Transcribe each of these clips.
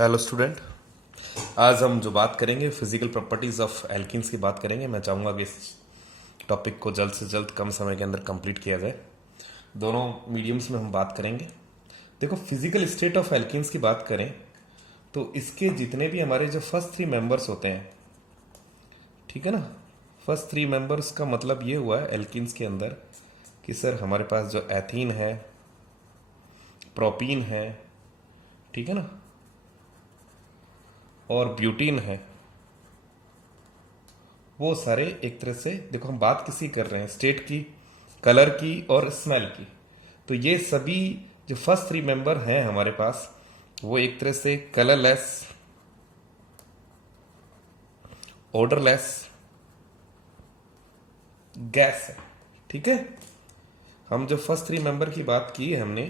Hello student. आज हम जो बात करेंगे फिजिकल प्रॉपर्टीज ऑफ एल्कीन्स की बात करेंगे। मैं चाहूँगा कि इस टॉपिक को जल्द से जल्द कम समय के अंदर कंप्लीट किया जाए। दोनों मीडियम्स में हम बात करेंगे। देखो, फिजिकल स्टेट ऑफ एल्कीन्स की बात करें तो इसके जितने भी हमारे जो फर्स्ट थ्री मेंबर्स होते हैं, ठीक है ना, फर्स्ट थ्री मेंबर्स का मतलब ये हुआ है एल्कीन्स के अंदर कि सर हमारे पास जो एथीन है, प्रोपीन है, ठीक है ना, और ब्यूटीन है, वो सारे एक तरह से, देखो हम बात किसी कर रहे हैं स्टेट की, कलर की और स्मेल की। तो ये सभी जो फर्स्ट थ्री मेंबर हैं हमारे पास, वो एक तरह से कलरलेस, ओडरलेस गैस है। ठीक है, हम जो फर्स्ट थ्री मेंबर की बात की है हमने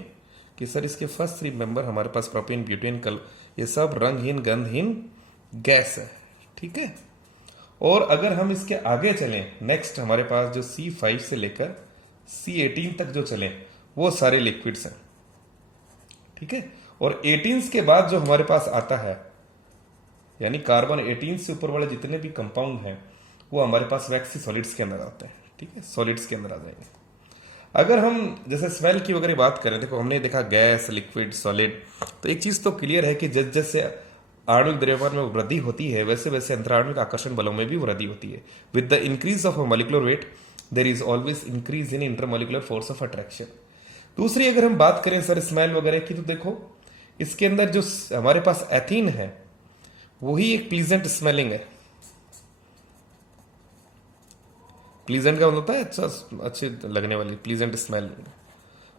कि सर इसके फर्स्ट थ्री मेंबर हमारे पास प्रोपेन, ब्यूटेन, कल, ये सब रंगहीन गंधहीन गैस है। ठीक है, और अगर हम इसके आगे चलें, नेक्स्ट हमारे पास जो C5 से लेकर C18 तक जो चलें, वो सारे लिक्विड्स हैं। ठीक है, और 18 के बाद जो हमारे पास आता है, यानी कार्बन 18 से ऊपर वाले जितने भी कंपाउंड हैं, वो हमारे पास वैक्सी सॉलिड्स के अंदर आते हैं। ठीक है, सॉलिड्स के अंदर आ जाएंगे। अगर हम जैसे स्मेल की वगैरह बात करें, देखो हमने देखा गैस, लिक्विड, सॉलिड, तो एक चीज तो क्लियर है कि जैसे जैसे आणविक द्रव्यमान में वृद्धि होती है, वैसे वैसे अंतराणविक आकर्षण बलों में भी वृद्धि होती है। With the increase of molecular weight there is always increase in intermolecular force of attraction. दूसरी अगर हम बात करें सर स्मेल वगैरह की, तो देखो इसके अंदर जो हमारे पास एथीन है, वही एक प्लीजेंट स्मेलिंग है। प्लीजेंट का मतलब होता है अच्छा, अच्छे लगने वाली, प्लीजेंट स्मेल।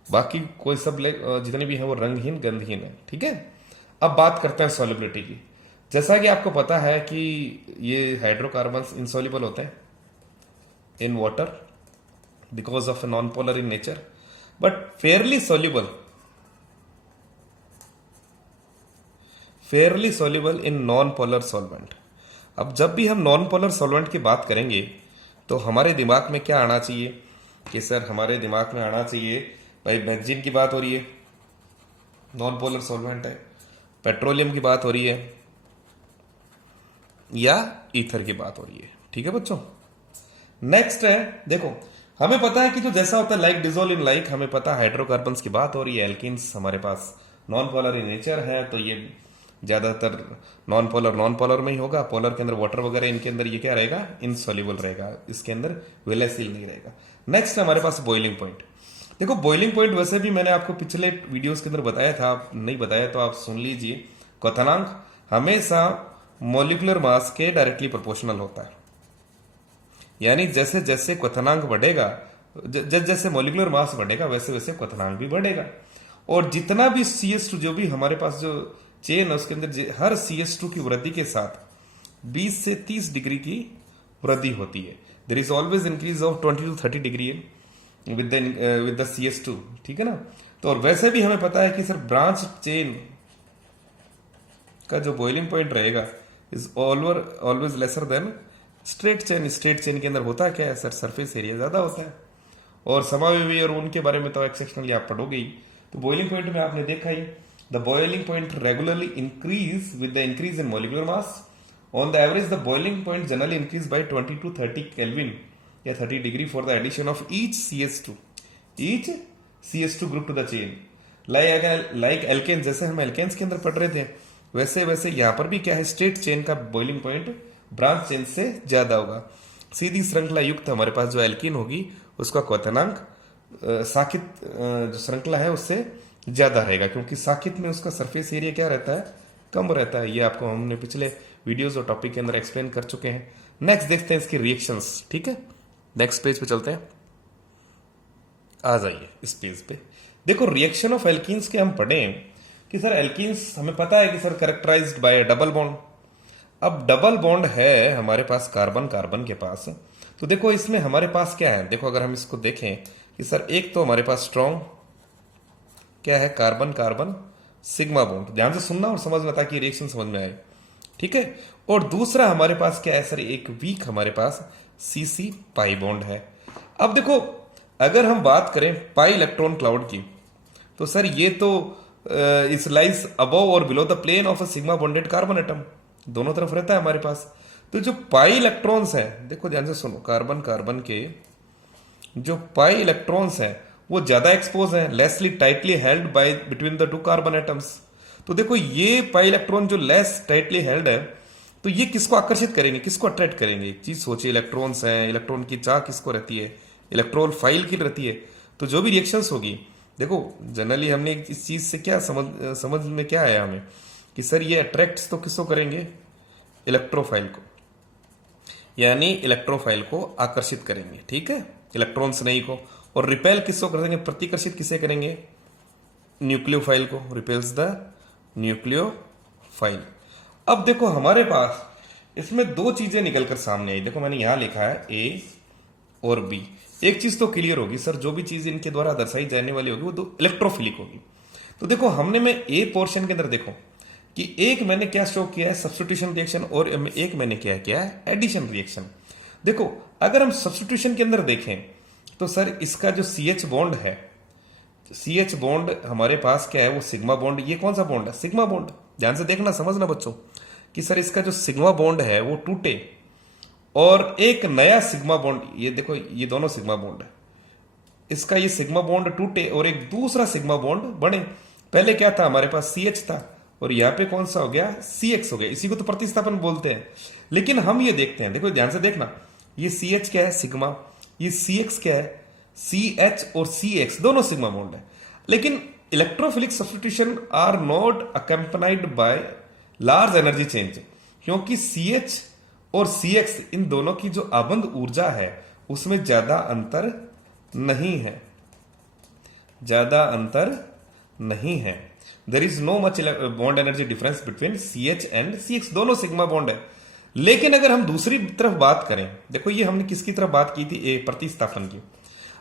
बाकी कोई सब जितने भी हैं वो रंगहीन गंधहीन है। ठीक है, अब बात करते हैं सॉल्युबिलिटी की। जैसा कि आपको पता है कि ये हाइड्रोकार्बन्स इनसॉल्युबल होते हैं in water because of non polar in nature, but Fairlie soluble in non polar solvent. अब जब भी हम नॉन पोलर सॉल्वेंट की बात करेंगे तो हमारे दिमाग में क्या आना चाहिए कि सर हमारे दिमाग में आना चाहिए, भाई बेंजीन की बात हो रही है, नॉन पोलर सॉल्वेंट है, पेट्रोलियम की बात हो रही है, या ईथर की बात हो रही है। ठीक है बच्चों, नेक्स्ट है, देखो हमें पता है कि जो जैसा होता है लाइक डिजोल्व इन लाइक, हमें पता है हाइड्रोकार्बन्स की बात हो रही है, एल्कीन्स हमारे पास नॉन पोलर इन नेचर है, तो ये ज्यादातर नॉन पोलर में ही होगा। पोलर के अंदर वाटर वगैरह, इनके अंदर ये क्या रहेगा, इनसॉल्युबल रहेगा, इसके अंदर विलेसिल नहीं रहेगा। नेक्स्ट हमारे पास बॉइलिंग पॉइंट। देखो बॉइलिंग पॉइंट वैसे भी मैंने आपको पिछले वीडियोस के अंदर बताया था, आप नहीं बताया तो आप सुन लीजिए। क्वथनांक हमेशा मॉलिक्यूलर मास के डायरेक्टली प्रोपोर्शनल होता है, यानी जैसे जैसे क्वथनांक बढ़ेगा, जैसे जैसे मॉलिक्यूलर मास बढ़ेगा, वैसे वैसे क्वथनांक भी बढ़ेगा। और जितना भी CS2 जो भी हमारे पास जो चेन है, उसके अंदर हर CS2 की वृद्धि के साथ 20 से 30 डिग्री की वृद्धि होती है। There is always increase of 20 to 30 degree with the CS2। ठीक है ना, तो और वैसे भी हमें पता है कि सर ब्रांच चेन का जो बॉइलिंग पॉइंट रहेगा is always lesser than straight chain. Straight chain के अंदर होता है क्या है सर, सरफेस एरिया ज्यादा होता है, और समावेवी और उनके बारे में तो एक्सेप्शनली आप पढ़ोगे ही। तो बॉइलिंग पॉइंट में आपने देखा ही, the boiling point regularly increase with the increase in molecular mass. On the average the boiling point generally increase by 20 to 30 kelvin या 30 degree for the addition of each CS2 group to the chain. Like alkane, जैसे हम alkanes के अंदर पढ़ रहे थे, वैसे वैसे यहाँ पर भी क्या है, स्ट्रेट चेन का बॉइलिंग पॉइंट ब्रांच चेन से ज्यादा होगा। सीधी श्रृंखला युक्त हमारे पास जो एल्कीन होगी, उसका क्वथनांक साकित जो श्रृंखला है उससे ज्यादा रहेगा, क्योंकि साकित में उसका सरफेस एरिया क्या रहता है, कम रहता है। ये आपको हमने पिछले वीडियोस और टॉपिक के अंदर एक्सप्लेन कर चुके हैं। नेक्स्ट देखते हैं इसकी रिएक्शंस। ठीक है, नेक्स्ट पेज पे चलते हैं, आ जाइए इस पेज पे। देखो रिएक्शन ऑफ एल्कीन्स के हम पढ़ें कि सर एल्कीन्स हमें पता है कि sir characterised by double bond. अब डबल बॉन्ड है हमारे पास कार्बन कार्बन के पास, तो देखो इसमें हमारे पास क्या है, देखो अगर हम इसको देखें कि सर एक तो हमारे पास स्ट्रॉन्ग क्या है, कार्बन कार्बन सिग्मा बॉन्ड, ध्यान से सुनना और समझना ताकि रिएक्शन समझ में आए। ठीक है, और दूसरा हमारे पास क्या है सर, एक वीक हमारे पास CC पाई बॉन्ड है। अब देखो अगर हम बात करें पाई इलेक्ट्रॉन क्लाउड की, तो सर ये तो इस लाइज अबव और below the plane of a sigma bonded carbon atom, दोनों तरफ रहता है हमारे पास। तो जो पाई इलेक्ट्रॉन्स है, देखो ध्यान से सुनो, कार्बन कार्बन के जो पाई इलेक्ट्रॉन्स हैं वो ज्यादा एक्सपोज हैं, Leslie tightly held by between the two carbon atoms. तो देखो ये पाई इलेक्ट्रॉन जो लेस टाइटली हेल्ड है, तो ये किसको आकर्षित करेंगे, किसको अट्रैक्ट करेंगे? एक चीज सोचिए, इलेक्ट्रॉन्स हैं, इलेक्ट्रॉन की चाह किसको रहती है? इलेक्ट्रॉन फाइल की रहती है। तो जो भी रिएक्शंस होगी, देखो जनरली हमने इस चीज से क्या समझ में क्या आया हमें कि सर ये अट्रैक्ट तो किसको करेंगे? इलेक्ट्रोफाइल को, यानी इलेक्ट्रोफाइल को आकर्षित करेंगे, ठीक है, इलेक्ट्रॉन्स नहीं को। और रिपेल किसको कर देंगे? प्रतिकर्षित किसे करेंगे? न्यूक्लियोफाइल को, रिपेल्स द न्यूक्लियोफाइल। अब देखो हमारे पास इसमें दो चीजें निकलकर सामने आई। देखो मैंने यहां लिखा है ए और बी। एक चीज तो क्लियर होगी सर, जो भी चीज इनके द्वारा दर्शाई जाने वाली होगी वो तो इलेक्ट्रोफिलिक होगी। तो देखो हमने में ए पोर्शन के अंदर देखो कि एक मैंने क्या शो किया है, सब्स्टिट्यूशन रिएक्शन, और एक मैंने क्या किया है, एडिशन रिएक्शन। देखो अगर हम सब्स्टिट्यूशन के अंदर देखें तो सर इसका जो CH बॉन्ड है, CH बॉन्ड हमारे पास क्या है, वो सिग्मा बॉन्ड। ये कौन सा बॉन्ड है? Sigma bond. ध्यान से देखना, समझना बच्चों कि सर इसका जो सिग्मा बॉन्ड है वो टूटे और एक नया सिग्मा बॉन्ड, ये देखो ये दोनों सिग्मा बॉन्ड है, इसका ये सिग्मा बॉन्ड टूटे और एक दूसरा सिग्मा बॉन्ड बने। पहले क्या था हमारे पास? CH था और यहां पे कौन सा हो गया? CX हो गया। इसी को तो प्रतिस्थापन बोलते हैं। लेकिन हम ये देखते हैं, देखो ध्यान से देखना, ये CH क्या है? सिग्मा। ये CX क्या है? CH और CX दोनों सिग्मा बॉन्ड है। लेकिन electrophilic substitution are not accompanied by large energy change, क्योंकि CH और CX इन दोनों की जो आबंध ऊर्जा है उसमें ज्यादा अंतर नहीं है, ज्यादा अंतर नहीं है। There is no much bond energy difference between CH and CX, दोनों सिग्मा बॉन्ड है। लेकिन अगर हम दूसरी तरफ बात करें, देखो ये हमने किसकी तरफ बात की थी? प्रतिस्थापन की।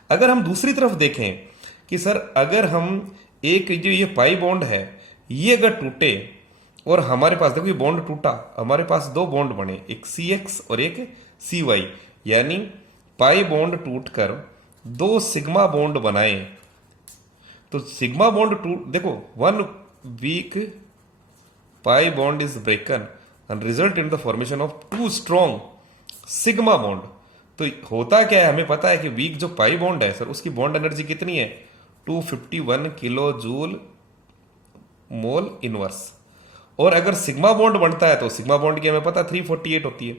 अगर हम दूसरी तरफ देखें कि सर अगर हम एक जो ये पाई बॉन्ड है ये अगर टूटे और हमारे पास देखो ये बॉन्ड टूटा, हमारे पास दो बॉन्ड बने, एक CX और एक CY, यानी पाई बॉन्ड टूटकर दो सिग्मा बॉन्ड बनाए। तो सिग्मा बॉन्ड टूट, देखो one week pi bond is ब्रेकन and result in the formation of two strong sigma bond। तो होता क्या है, हमें पता है कि वीक जो पाई बॉन्ड है सर उसकी बॉन्ड एनर्जी कितनी है? 251 किलो जूल मोल इनवर्स। और अगर सिग्मा बॉन्ड बनता है तो सिग्मा बॉन्ड की हमें पता 348 होती है।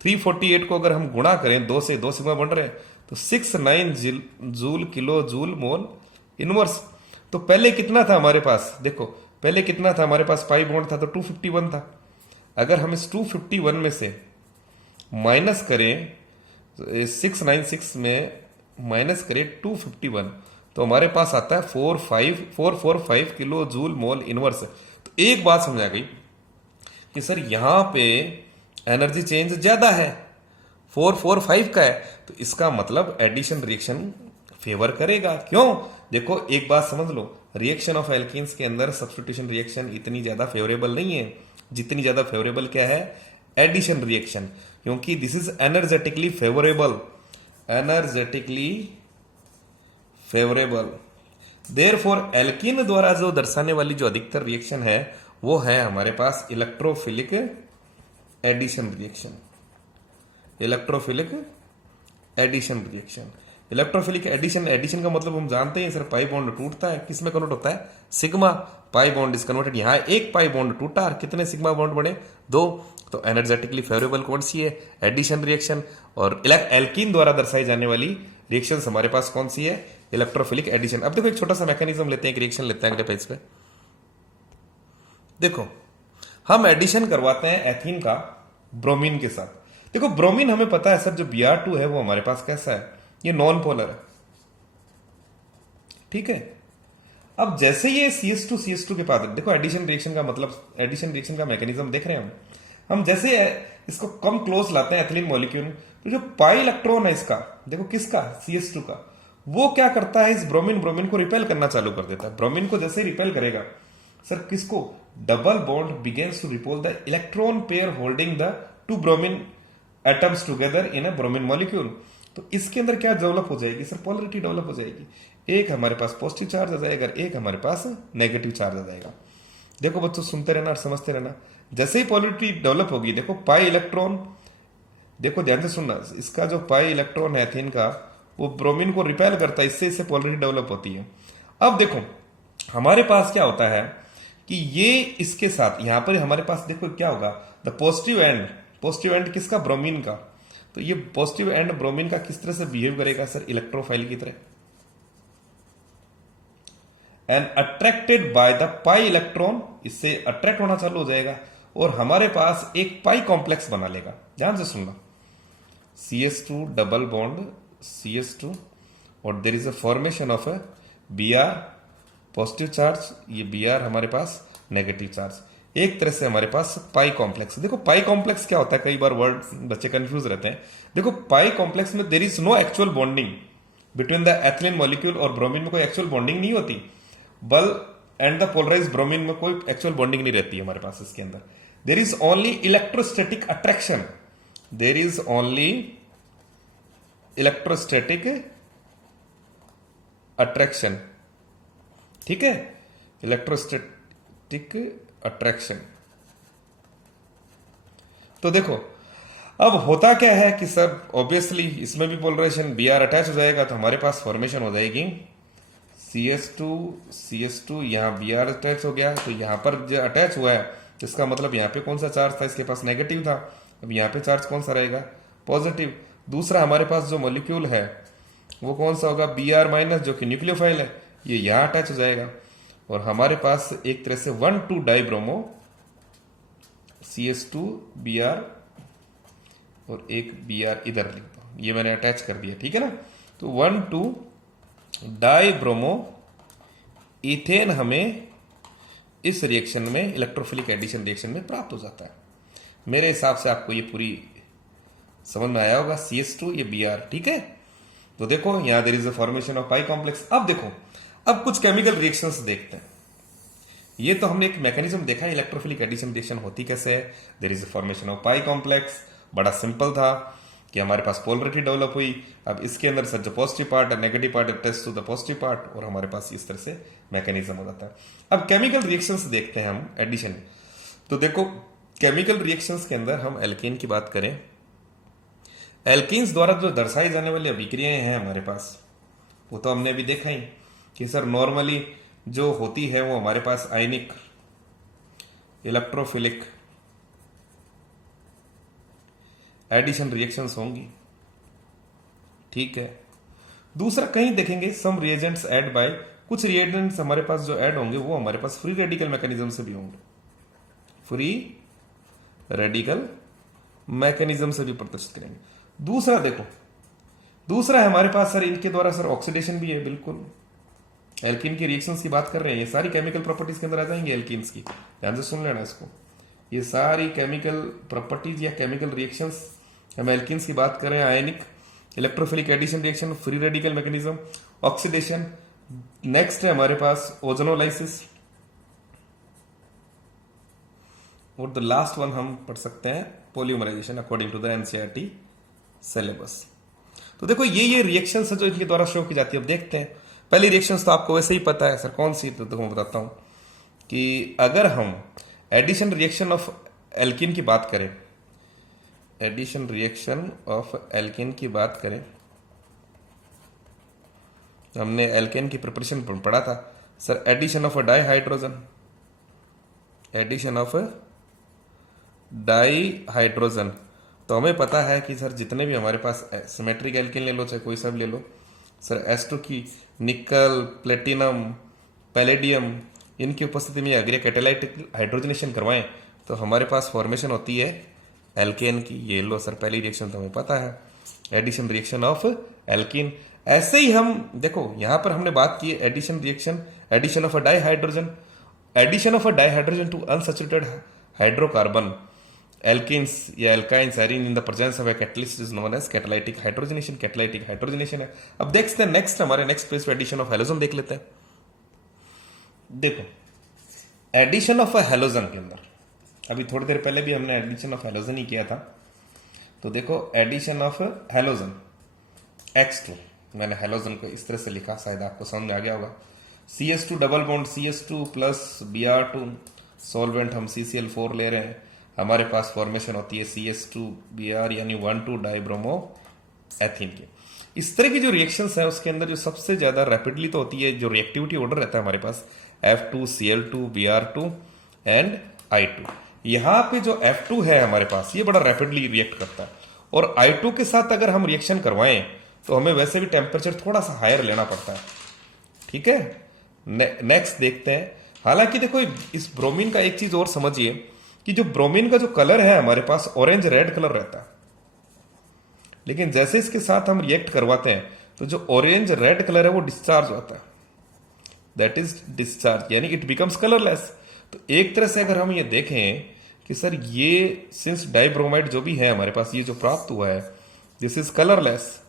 348 को अगर हम गुणा करें दो से, दो सिग्मा बन रहे हैं तो 69 joule kilo joule mole inverse. तो पहले कितना था हमारे पास? देखो पहले कितना था हमारे पास? पाई बॉन्ड था तो 251 था। अगर हम इस 251 में से माइनस करें, 696 में माइनस करें 251, तो हमारे पास आता है 445 किलो जूल मोल इनवर्स। तो एक बात समझ आ गई कि सर यहां पे एनर्जी चेंज ज्यादा है, 445 का है, तो इसका मतलब एडिशन रिएक्शन फेवर करेगा। क्यों? देखो एक बात समझ लो, रिएक्शन ऑफ एल्कीन्स के अंदर सब्स्टिट्यूशन रिएक्शन इतनी ज्यादा फेवरेबल नहीं है जितनी ज्यादा फेवरेबल क्या है? एडिशन रिएक्शन, क्योंकि this is energetically favourable, energetically favourable. Therefore alkene द्वारा जो दर्शाने वाली जो अधिकतर रिएक्शन है वो है हमारे पास electrophilic addition reaction, electrophilic addition reaction. Electrophilic addition, addition का मतलब हम जानते हैं सर पाई बॉन्ड टूटता है, किसमें कन्वर्ट होता है? Sigma. Pi bond is converted, यहां एक पाई बॉन्ड टूटा और कितने सिग्मा बॉन्ड बने? दो। तो एनर्जेटिकली फेवरेबल कौन सी है? Addition reaction. और एल्कीन द्वारा दर्शाई जाने वाली रिएक्शन हमारे पास कौन सी है? Electrophilic addition. अब देखो एक छोटा सा मैकेनिज्म लेते हैं, एक रिएक्शन लेते हैं अगले पेज पे। देखो हम एडिशन करवाते हैं एथीन का ब्रोमीन के साथ। देखो ब्रोमीन हमें पता है सर जो Br2 है वो हमारे पास कैसा है? ये नॉन पोलर है, ठीक है। अब जैसे ये CH2 के पास, देखो एडिशन रिएक्शन का मतलब, एडिशन रिएक्शन का मैकेनिज्म देख रहे हैं हम जैसे इसको कम क्लोज लाते हैं एथिलीन मॉलिक्यूल, तो जो पाई इलेक्ट्रॉन है इसका, देखो किसका? CH2 का, वो क्या करता है? इस ब्रोमीन को रिपेल करना चालू कर देता है। ब्रोमीन को जैसे रिपेल करेगा सर किसको? Double bond begins to repel the electron pair holding the two bromine atoms together in a bromine molecule. तो इसके अंदर क्या डेवलप हो जाएगी सर? पोलरिटी डेवलप हो जाएगी। एक हमारे पास पॉजिटिव चार्ज आ जाएगा, एक हमारे पास नेगेटिव चार्ज आ जाएगा। देखो बच्चों, सुनते रहना और समझते रहना। जैसे ही पोलरिटी डेवलप होगी, देखो पाई इलेक्ट्रॉन, देखो ध्यान से सुनना, इसका जो पाई इलेक्ट्रॉन है एथेन का, वो ब्रोमीन को रिपेल करता है, इससे पोलरिटी डेवलप होती है। अब देखो हमारे पास क्या होता है कि ये इसके साथ यहां पर हमारे पास देखो क्या होगा, द पॉजिटिव एंड किसका, ब्रोमीन का। तो ये पॉजिटिव एंड ब्रोमीन का किस तरह से बिहेव करेगा सर, इलेक्ट्रोफाइल की तरह, and attracted by the pi electron, इससे अट्रैक्ट होना चालू हो जाएगा और हमारे पास एक पाई कॉम्प्लेक्स बना लेगा। ध्यान से सुनना, CS2 डबल बॉन्ड CS2 और there is a formation of A Br positive charge, ये Br हमारे पास नेगेटिव चार्ज, एक तरह से हमारे पास पाई कॉम्प्लेक्स। देखो पाई कॉम्प्लेक्स क्या होता है, कई बार वर्ड बच्चे कंफ्यूज रहते हैं। देखो पाई कॉम्प्लेक्स में there is no actual bonding between the ethylene molecule, और ब्रोमीन में कोई एक्चुअल बॉन्डिंग नहीं होती, बल एंड द पोलराइज ब्रोमीन में कोई एक्चुअल बॉन्डिंग नहीं रहती है हमारे पास इसके अंदर। There is only electrostatic attraction, there is only electrostatic attraction, ठीक है, इलेक्ट्रोस्टैटिक अट्रैक्शन। तो देखो अब होता क्या है कि सर ऑब्वियसली इसमें भी पोलराइजेशन Br अटैच हो जाएगा, तो हमारे पास फॉर्मेशन हो जाएगी CS2 यहां Br अटैच हो गया, तो यहां पर जो अटैच हुआ है इसका मतलब यहां पे कौन सा चार्ज था, इसके पास नेगेटिव था, अब यहां पे चार्ज कौन सा रहेगा, पॉजिटिव। दूसरा हमारे पास जो मॉलिक्यूल है वो कौन सा होगा, Br माइनस, जो कि न्यूक्लियोफाइल है, ये यहां अटैच हो जाएगा और हमारे पास एक तरह से 1,2 डाइब्रोमो CS2 Br और एक Br इधर लिख दो, ये मैंने अटैच कर दिया, ठीक है ना। तो 1,2 डाइब्रोमो इथेन हमें इस रिएक्शन में, इलेक्ट्रोफिलिक एडिशन रिएक्शन में प्राप्त हो जाता है। मेरे हिसाब से आपको ये पूरी समझ में आया होगा, CS2 ये Br, ठीक है। तो देखो यहां there is a formation of pi complex. अब देखो, अब कुछ केमिकल रिएक्शंस देखते हैं। ये तो हमने एक मैकेनिज्म देखा, इलेक्ट्रोफिलिक एडिशन रिएक्शन होती कैसे है। There is a formation of pi complex, बड़ा सिंपल था कि हमारे पास पोलरिटी डेवलप हुई। अब इसके अंदर सर जो पॉजिटिव पार्ट है, negative part attach to the positive part, और हमारे पास इस तरह से मैकेनिज्म हो जाता है। अब केमिकल रिएक्शंस देखते हैं हम एडिशन। तो देखो केमिकल रिएक्शंस के अंदर हम एल्केन की बात करें, एल्केन्स द्वारा जो दर्शाई जाने वाली अभिक्रियाएं हैं हमारे पास, वो तो हमने अभी देखा ही कि सर नॉर्मली जो होती है वो हमारे पास आयनिक, इलेक्ट्रोफिलिक एडिशन रिएक्शंस होंगी, ठीक है। दूसरा कहीं देखेंगे सम रिएजेंट्स ऐड बाय, कुछ रिएजेंट्स हमारे पास जो ऐड होंगे वो हमारे पास फ्री रेडिकल मैकेनिज्म से भी होंगे, फ्री रेडिकल मैकेनिज्म से भी प्रदर्शित करेंगे। दूसरा देखो, दूसरा है हमारे पास सर इनके द्वारा सर ऑक्सीडेशन भी है, बिल्कुल एल्कीन की रिएक्शंस की बात कर रहे हैं, ये सारी केमिकल प्रॉपर्टीज के अंदर आ जाएंगे एल्कीन्स की। ध्यान से सुन लेना इसको, ये सारी केमिकल प्रॉपर्टीज या केमिकल रिएक्शंस, हम एल्कीन्स की बात कर रहे हैं, ionic, electrophilic addition reaction, free radical mechanism, oxidation. Next है हमारे पास ओजोनोलाइसिस, और द लास्ट वन हम पढ़ सकते हैं polymerisation according to the NCERT syllabus. तो देखो ये रिएक्शंस है जो इनके द्वारा शो की जाती है। अब देखते हैं, पहली रिएक्शंस तो आपको वैसे ही पता है सर कौन सी, तो देखो मैं बताता हूं कि अगर हम एडिशन रिएक्शन ऑफ एल्कीन की बात करें, एडिशन रिएक्शन ऑफ एल्कीन की बात करें, हमने एल्केन की प्रिपरेशन पढ़ा था sir, addition of a dihydrogen, addition of dihydrogen. तो हमें पता है कि सर जितने भी हमारे पास सिमेट्रिक एल्केन ले लो, चाहे कोई सा भी ले लो सर, S2 की निकल, प्लेटिनम, पैलेडियम, इनकी उपस्थिति में अगर कैटालाइटिक हाइड्रोजनेशन करवाएं तो हमारे पास फॉर्मेशन होती है एल्केन की। ये लो सर, पहली रिएक्शन तो हमें पता है, एडिशन रिएक्शन ऑफ एल्कीन। ऐसे ही हम देखो यहां पर हमने बात की addition reaction, addition of a dihydrogen, addition of a dihydrogen to unsaturated hydrocarbon, alkenes या alkynes are in the presence of a catalyst is known as catalytic hydrogenation, catalytic hydrogenation है। अब देखते हैं नेक्स्ट, हमारे नेक्स्ट पेज पे addition of halogen देख लेते हैं। देखो एडिशन ऑफ अ हेलोजन के अंदर, अभी थोड़ी देर पहले भी हमने एडिशन ऑफ हेलोजन ही किया था। तो देखो एडिशन ऑफ हेलोजन H2, मैंने हेलोजन को इस तरह से लिखा, शायद आपको समझ में आ गया होगा। CS2 double bond CS2 plus Br2, solvent हम CCl4 ले रहे हैं, हमारे पास फॉर्मेशन होती है CS2Br यानी 1,2 डाइब्रोमो एथीन की। इस तरह की जो रिएक्शंस है उसके अंदर जो सबसे ज्यादा रैपिडली तो होती है, जो रिएक्टिविटी ऑर्डर रहता है हमारे पास F2Cl2Br2 एंड I2। यहाँ पे जो F2 है हमारे पास ये बड़ा रैपिडली रिएक्ट करता है, और I2 के साथ अगर हम रिएक्शन करवाएं तो हमें वैसे भी टेम्परेचर थोड़ा सा हायर लेना पड़ता है, ठीक है। नेक्स्ट देखते हैं। हालांकि देखो इस ब्रोमीन का एक चीज और समझिए कि जो ब्रोमीन का जो कलर है हमारे पास ऑरेंज रेड कलर रहता है, लेकिन जैसे इसके साथ हम रिएक्ट करवाते हैं तो जो ऑरेंज रेड कलर है वो डिस्चार्ज होता है, दैट इज डिस्चार्ज, यानी इट बिकम्स कलरलेस। तो एक तरह से अगर हम ये देखें कि सर ये सिंस डाइब्रोमाइड जो भी है हमारे पास, ये जो प्राप्त हुआ है दिस इज कलरलेस,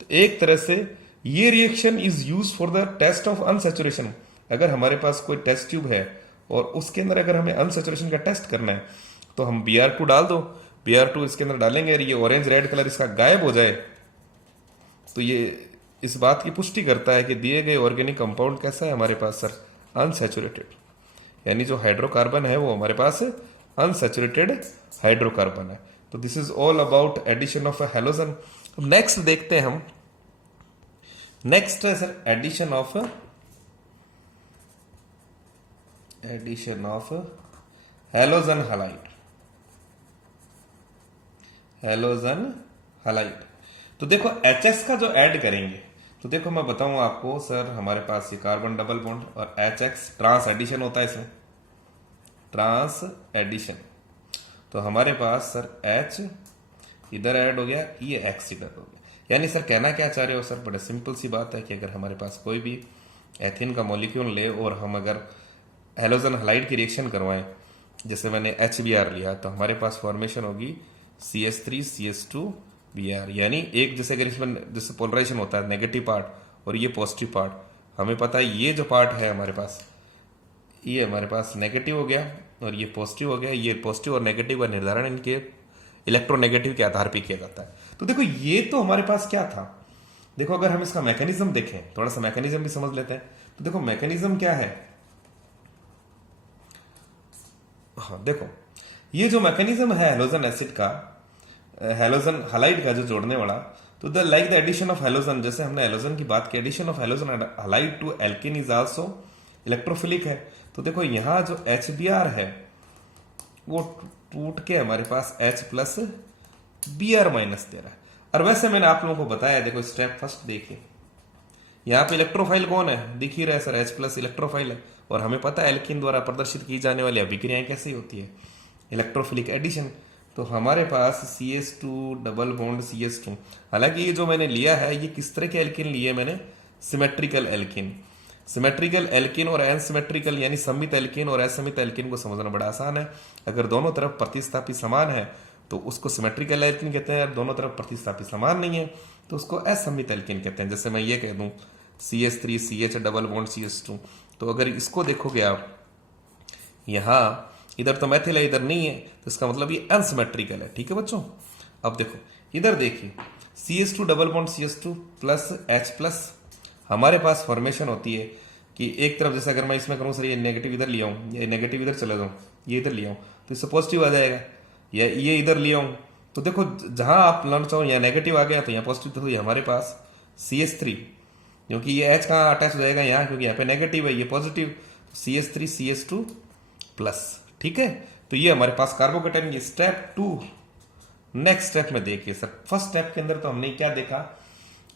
तो एक तरह से ये reaction is use for the test of unsaturation. अगर हमारे पास कोई टेस्ट ट्यूब है और उसके अंदर अगर हमें अनसैचुरेशन का टेस्ट करना है तो हम Br2 डाल दो, Br2 इसके अंदर डालेंगे और ये ऑरेंज रेड कलर इसका गायब हो जाए, तो ये इस बात की पुष्टि करता है कि दिए गए ऑर्गेनिक कंपाउंड कैसा है हमारे पास सर, अनसैचुरेटेड, यानी जो हाइड्रोकार्बन है वो हमारे पास अनसैचुरेटेड हाइड्रोकार्बन है। तो this is all about addition of a halogen. Next देखते हैं हम, नेक्स्ट है sir addition of halogen halide. Halogen halide, तो देखो HS का जो ऐड करेंगे, तो देखो मैं बताऊं आपको सर, हमारे पास ये कार्बन डबल बॉन्ड और HX ट्रांस एडिशन होता है, इसमें ट्रांस एडिशन, तो हमारे पास सर H इधर ऐड हो गया, ये X इधर हो गया। यानी सर कहना क्या चाह रहे हो सर, बड़े सिंपल सी बात है कि अगर हमारे पास कोई भी एथीन का मॉलिक्यूल ले और हम अगर हेलोजन हलाइड की रिएक्शन करवाएं, जैसे मैंने HBr लिया, तो हमारे पास फॉर्मेशन होगी CS3CS2Br, यानी एक जैसे अगर इसमें जैसे पोलराइजेशन होता है नेगेटिव पार्ट और ये पॉजिटिव पार्ट, हमें पता है ये जो पार्ट है हमारे पास, ये हमारे पास नेगेटिव हो गया और ये पॉजिटिव हो गया। ये पॉजिटिव और नेगेटिव का निर्धारण इनके इलेक्ट्रोनेगेटिव के आधार पर किया जाता है। तो देखो ये तो हमारे पास क्या था, देखो अगर हम इसका मैकेनिज्म देखें, थोड़ा सा मैकेनिज्म भी समझ लेते हैं। तो देखो मैकेनिज्म क्या है, हाँ देखो ये जो मैकेनिज्म है हेलोजन एसिड का, हेलोजन हलाइड का जो जोड़ने वाला, तो the like the addition of halogen, जैसे हमने हेलोजन की बात की, addition of halogen halide to alkene is also electrophilic है। तो देखो यहां जो HBr है वो टूट के हमारे पास H प्लस Br माइनस दे रहा है। और वैसे मैंने आप लोगों को बताया, देखो स्टेप फर्स्ट देखिए, यहाँ पे इलेक्ट्रोफाइल कौन है, दिख ही रहा है सर, H प्लस इलेक्ट्रोफाइल है, और हमें पता है एल्कीन द्वारा प्रदर्शित की जाने वाली अभिक्रियाएं कैसी होती है, इलेक्ट्रोफिलिक एडिशन। तो हमारे पास CS2 डबल बॉन्ड CS2, हालांकि ये जो मैंने लिया है ये किस तरह के एल्कीन लिए मैंने, सिमेट्रिकल एल्कीन। सिमेट्रिकल एल्कीन और एनसिमेट्रिकल यानी सममित एल्कीन और असमित एल्कीन को समझना बड़ा आसान है। अगर दोनों तरफ प्रतिस्थापी समान है तो उसको सिमेट्रिकल एल्कीन कहते हैं, दोनों तरफ प्रतिस्थापी समान नहीं है तो उसको असमित एल्कीन कहते हैं। जैसे मैं ये कह दूं CH3CH डबल बॉन्ड CS2, तो अगर इसको देखोगे आप, यहां इधर तो मैथिल है इधर नहीं है, तो इसका मतलब ये अनसिमेट्रिकल है, ठीक है बच्चों। अब देखो इधर देखिए CS2 double bond CS2 plus H plus, हमारे पास फॉर्मेशन होती है कि एक तरफ जैसे अगर मैं इसमें करूं सर ये नेगेटिव इधर लिया हूं, ये नेगेटिव इधर चले जाऊं, ये इधर लिया हूं, तो इससे पॉजिटिव आ जाएगा, या ये इधर लिया हूं, तो देखो जहां आप लाना चाहो यहाँ नेगेटिव आ गया तो यहाँ पॉजिटिव, तो ये हमारे पास CS3, क्योंकि ये H कहाँ अटैच हो जाएगा यहाँ, क्योंकि यहाँ पे नेगेटिव है ये पॉजिटिव, CS3 CS2 प्लस, ठीक है। तो ये हमारे पास कार्बोकेटाइन। ये स्टेप 2। नेक्स्ट स्टेप में देखिए सर, फर्स्ट स्टेप के अंदर तो हमने क्या देखा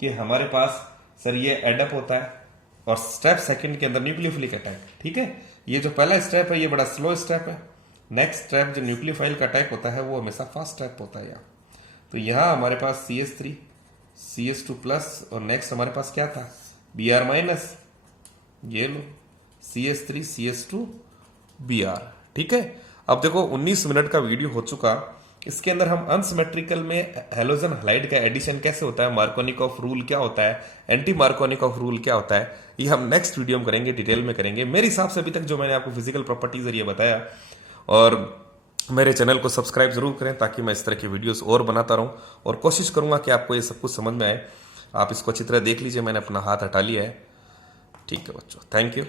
कि हमारे पास सर ये एडअप होता है, और स्टेप सेकंड के अंदर न्यूक्लियोफिलिक अटैक, ठीक है। ये जो पहला स्टेप है ये बड़ा स्लो स्टेप है, नेक्स्ट स्टेप जो न्यूक्लियोफाइल का अटैक होता है वो हमेशा फास्ट स्टेप होता है यहाँ। तो यहाँ हमारे पास CS3 CS2 प्लस, और नेक्स्ट हमारे पास क्या था Br माइनस, ये लो CS3 CS2 Br, ठीक है। अब देखो 19 मिनट का वीडियो हो चुका, इसके अंदर हम अनसिमेट्रिकल में हेलोजन हलाइड का एडिशन कैसे होता है, मार्कोनिकॉफ रूल क्या होता है, एंटी मार्कोनिकॉफ रूल क्या होता है, ये हम नेक्स्ट वीडियो में करेंगे, डिटेल में करेंगे। मेरे हिसाब से अभी तक जो मैंने आपको फिजिकल प्रॉपर्टीज ये बताया, और मेरे चैनल को सब्सक्राइब जरूर करें ताकि मैं इस तरह की वीडियोस और बनाता रहूं, और कोशिश करूंगा कि आपको ये सब कुछ समझ में आए। आप इसको अच्छी तरह देख लीजिए, मैंने अपना हाथ हटा लिया है। ठीक है बच्चों, थैंक यू।